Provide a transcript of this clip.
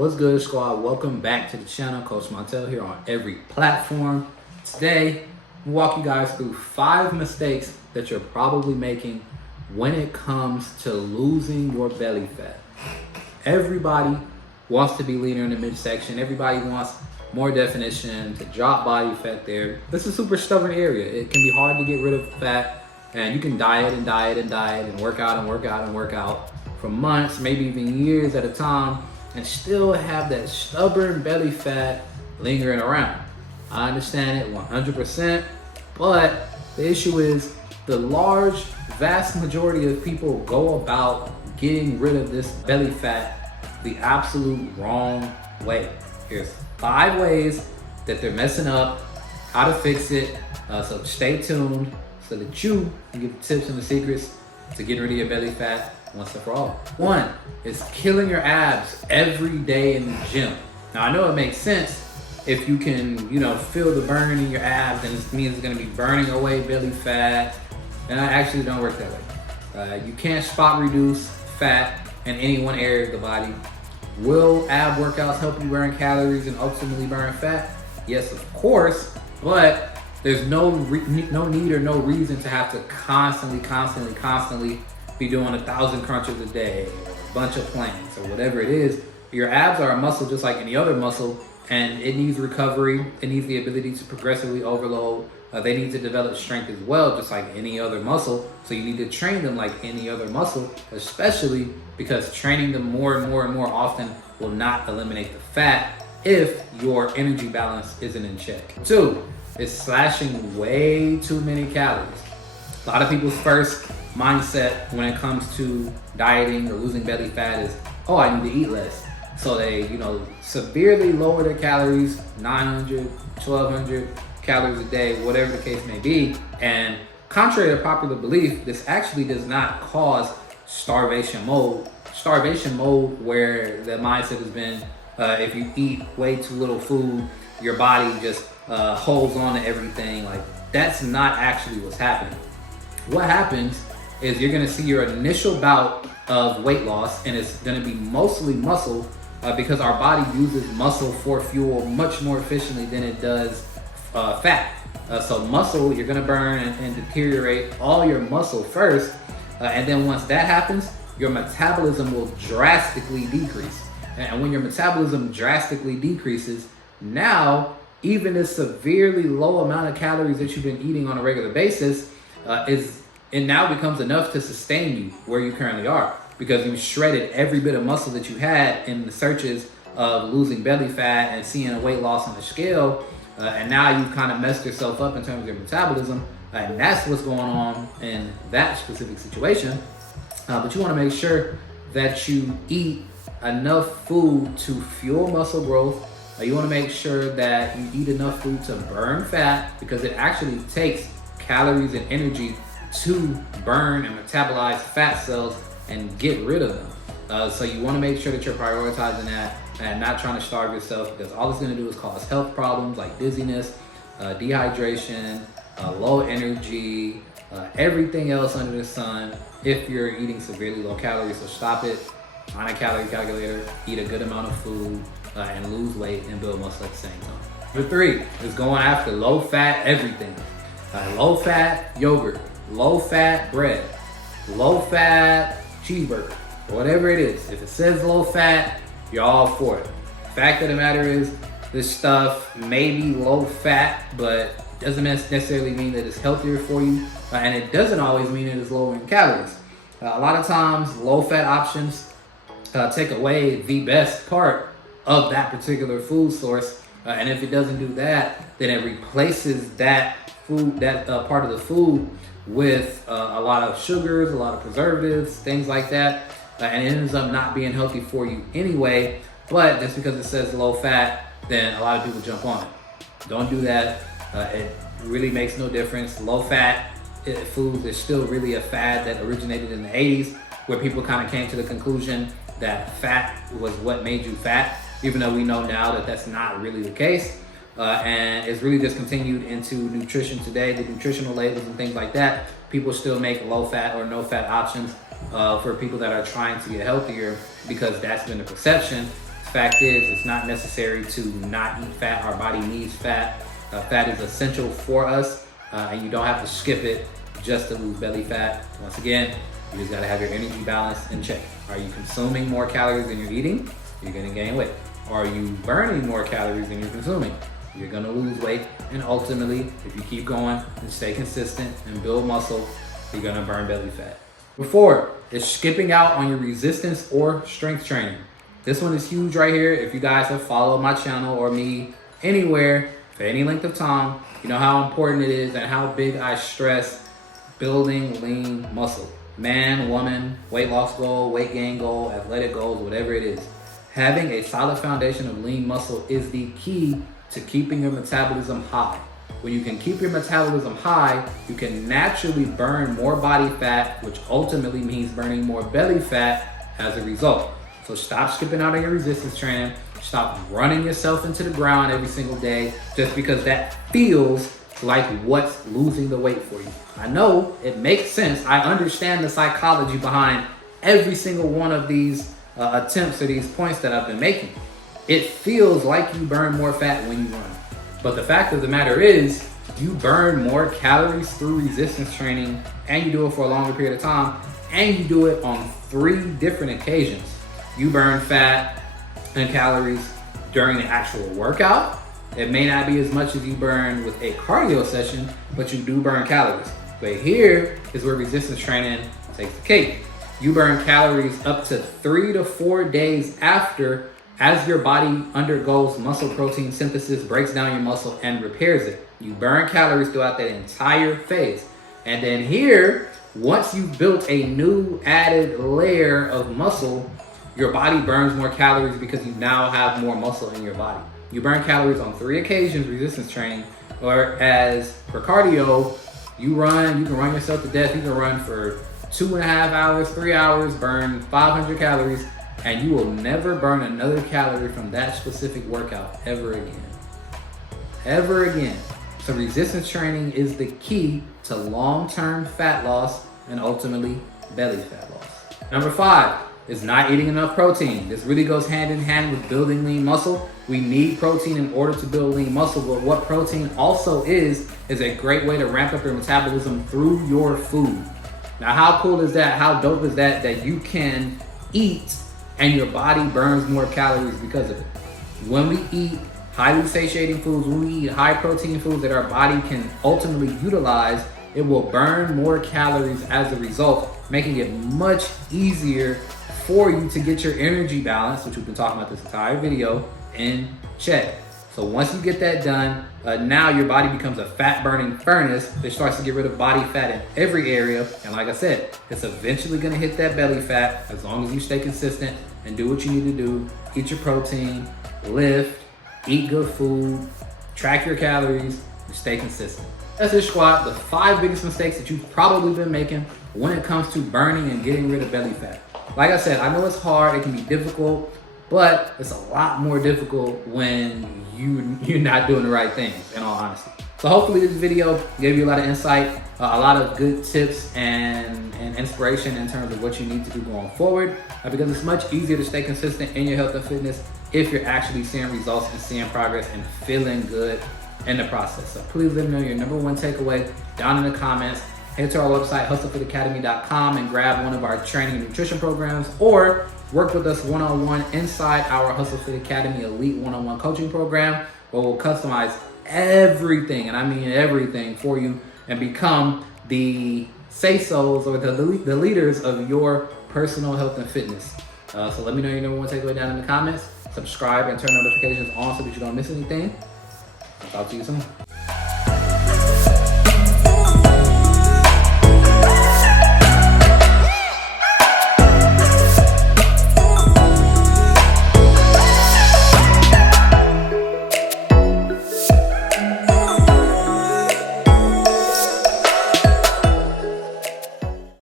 What's good, squad? Welcome back to the channel. Coach Montel here on every platform. Today, we'll walk you guys through 5 mistakes that you're probably making when it comes to losing your belly fat. Everybody wants to be leaner in the midsection. Everybody wants more definition, to drop body fat there. This is a super stubborn area. It can be hard to get rid of fat, and you can diet and diet and diet and work out and work out and work out for months, maybe even years at a time, and still have that stubborn belly fat lingering around. I understand it 100%, but the issue is the vast majority of people go about getting rid of this belly fat the absolute wrong way. Here's 5 ways that they're messing up, how to fix it, so stay tuned so that you can get the tips and the secrets to getting rid of your belly fat once and for all. 1 is killing your abs every day in the gym. Now I know it makes sense if you can, feel the burn in your abs, and it means it's gonna be burning away belly fat, and I actually don't work that way. You can't spot reduce fat in any one area of the body. Will ab workouts help you burn calories and ultimately burn fat? Yes, of course, but there's no need or no reason to have to constantly be doing 1,000 crunches a day or a bunch of planks or whatever it is. Your abs are a muscle just like any other muscle, and it needs recovery. It needs the ability to progressively overload. They need to develop strength as well, just like any other muscle. So you need to train them like any other muscle, especially because training them more and more often will not eliminate the fat if your energy balance isn't in check. 2 is slashing way too many calories. A lot of people's first mindset when it comes to dieting or losing belly fat is, oh, I need to eat less. So they, severely lower their calories, 900, 1,200 calories a day, whatever the case may be. And contrary to popular belief, this actually does not cause starvation mode. Starvation mode, where the mindset has been, if you eat way too little food, your body just holds on to everything. Like, that's not actually what's happening. What happens is you're gonna see your initial bout of weight loss, and it's gonna be mostly muscle, because our body uses muscle for fuel much more efficiently than it does fat. So muscle, you're gonna burn and deteriorate all your muscle first, and then once that happens, your metabolism will drastically decrease. And when your metabolism drastically decreases, now even a severely low amount of calories that you've been eating on a regular basis it now becomes enough to sustain you where you currently are, because you shredded every bit of muscle that you had in the searches of losing belly fat and seeing a weight loss on the scale. And now you've kind of messed yourself up in terms of your metabolism, and that's what's going on in that specific situation. But you want to make sure that you eat enough food to fuel muscle growth. You want to make sure that you eat enough food to burn fat, because it actually takes calories and energy to burn and metabolize fat cells and get rid of them. So you want to make sure that you're prioritizing that and not trying to starve yourself, because all it's going to do is cause health problems like dizziness, dehydration, low energy, everything else under the sun if you're eating severely low calories. So stop it, find a calorie calculator, eat a good amount of food, and lose weight and build muscle at the same time. Number 3 is going after low fat everything. Low fat yogurt, low fat bread, low fat cheeseburger, whatever it is. If it says low fat, you're all for it. The fact of the matter is, this stuff may be low fat, but doesn't necessarily mean that it's healthier for you, and it doesn't always mean it is lower in calories. A lot of times, low fat options take away the best part of that particular food source, and if it doesn't do that, then it replaces that part of the food with a lot of sugars, a lot of preservatives, things like that, and it ends up not being healthy for you anyway. But just because it says low fat, then a lot of people jump on it. Don't do that. It really makes no difference. Low fat foods is still really a fad that originated in the 80s, where people kind of came to the conclusion that fat was what made you fat, even though we know now that that's not really the case. And it's really just continued into nutrition today. The nutritional labels and things like that, people still make low fat or no fat options for people that are trying to get healthier, because that's been the perception Fact is, it's not necessary to not eat fat. Our body needs fat. Fat is essential for us, and you don't have to skip it just to lose belly fat. Once again, you just gotta have your energy balance in check. Are you consuming more calories than you're eating? You're gonna gain weight. Are you burning more calories than you're consuming? You're gonna lose weight. And ultimately, if you keep going and stay consistent and build muscle, you're gonna burn belly fat. Before, is skipping out on your resistance or strength training. This one is huge right here. If you guys have followed my channel or me anywhere for any length of time, you know how important it is and how big I stress building lean muscle. Man, woman, weight loss goal, weight gain goal, athletic goals, whatever it is. Having a solid foundation of lean muscle is the key to keeping your metabolism high. When you can keep your metabolism high, you can naturally burn more body fat, which ultimately means burning more belly fat as a result. So stop skipping out on your resistance training. Stop running yourself into the ground every single day just because that feels like what's losing the weight for you. I know it makes sense. I understand the psychology behind every single one of these attempts or these points that I've been making. It feels like you burn more fat when you run. But the fact of the matter is, you burn more calories through resistance training, and you do it for a longer period of time, and you do it on 3 different occasions. You burn fat and calories during the actual workout. It may not be as much as you burn with a cardio session, but you do burn calories. But here is where resistance training takes the cake. You burn calories up to 3 to 4 days after, as your body undergoes muscle protein synthesis, breaks down your muscle and repairs it. You burn calories throughout that entire phase. And then here, once you've built a new added layer of muscle, your body burns more calories because you now have more muscle in your body. You burn calories on 3 occasions, resistance training, or as for cardio, you can run yourself to death. You can run for 2.5 hours, 3 hours, burn 500 calories, and you will never burn another calorie from that specific workout ever again. Ever again. So resistance training is the key to long-term fat loss and ultimately belly fat loss. Number 5 is not eating enough protein. This really goes hand in hand with building lean muscle. We need protein in order to build lean muscle, but what protein also is a great way to ramp up your metabolism through your food. Now, how cool is that? How dope is that you can eat and your body burns more calories because of it? When we eat highly satiating foods, when we eat high protein foods that our body can ultimately utilize, it will burn more calories as a result, making it much easier for you to get your energy balance, which we've been talking about this entire video, in check. So once you get that done, now your body becomes a fat burning furnace. It starts to get rid of body fat in every area. And like I said, it's eventually gonna hit that belly fat as long as you stay consistent and do what you need to do. Eat your protein, lift, eat good food, track your calories, and stay consistent. That's it, squad. The 5 biggest mistakes that you've probably been making when it comes to burning and getting rid of belly fat. Like I said, I know it's hard, it can be difficult, but it's a lot more difficult when you're not doing the right things, in all honesty. So hopefully this video gave you a lot of insight, a lot of good tips and inspiration in terms of what you need to do going forward, because it's much easier to stay consistent in your health and fitness if you're actually seeing results and seeing progress and feeling good in the process. So please let me know your number 1 takeaway down in the comments. Head to our website, hustlefitacademy.com, and grab one of our training and nutrition programs, or work with us one-on-one inside our Hustle Fit Academy Elite one-on-one coaching program, where we'll customize everything, and I mean everything, for you and become the say-sos or the leaders of your personal health and fitness. So let me know your number 1 takeaway down in the comments. Subscribe and turn notifications on so that you don't miss anything. I'll talk to you soon.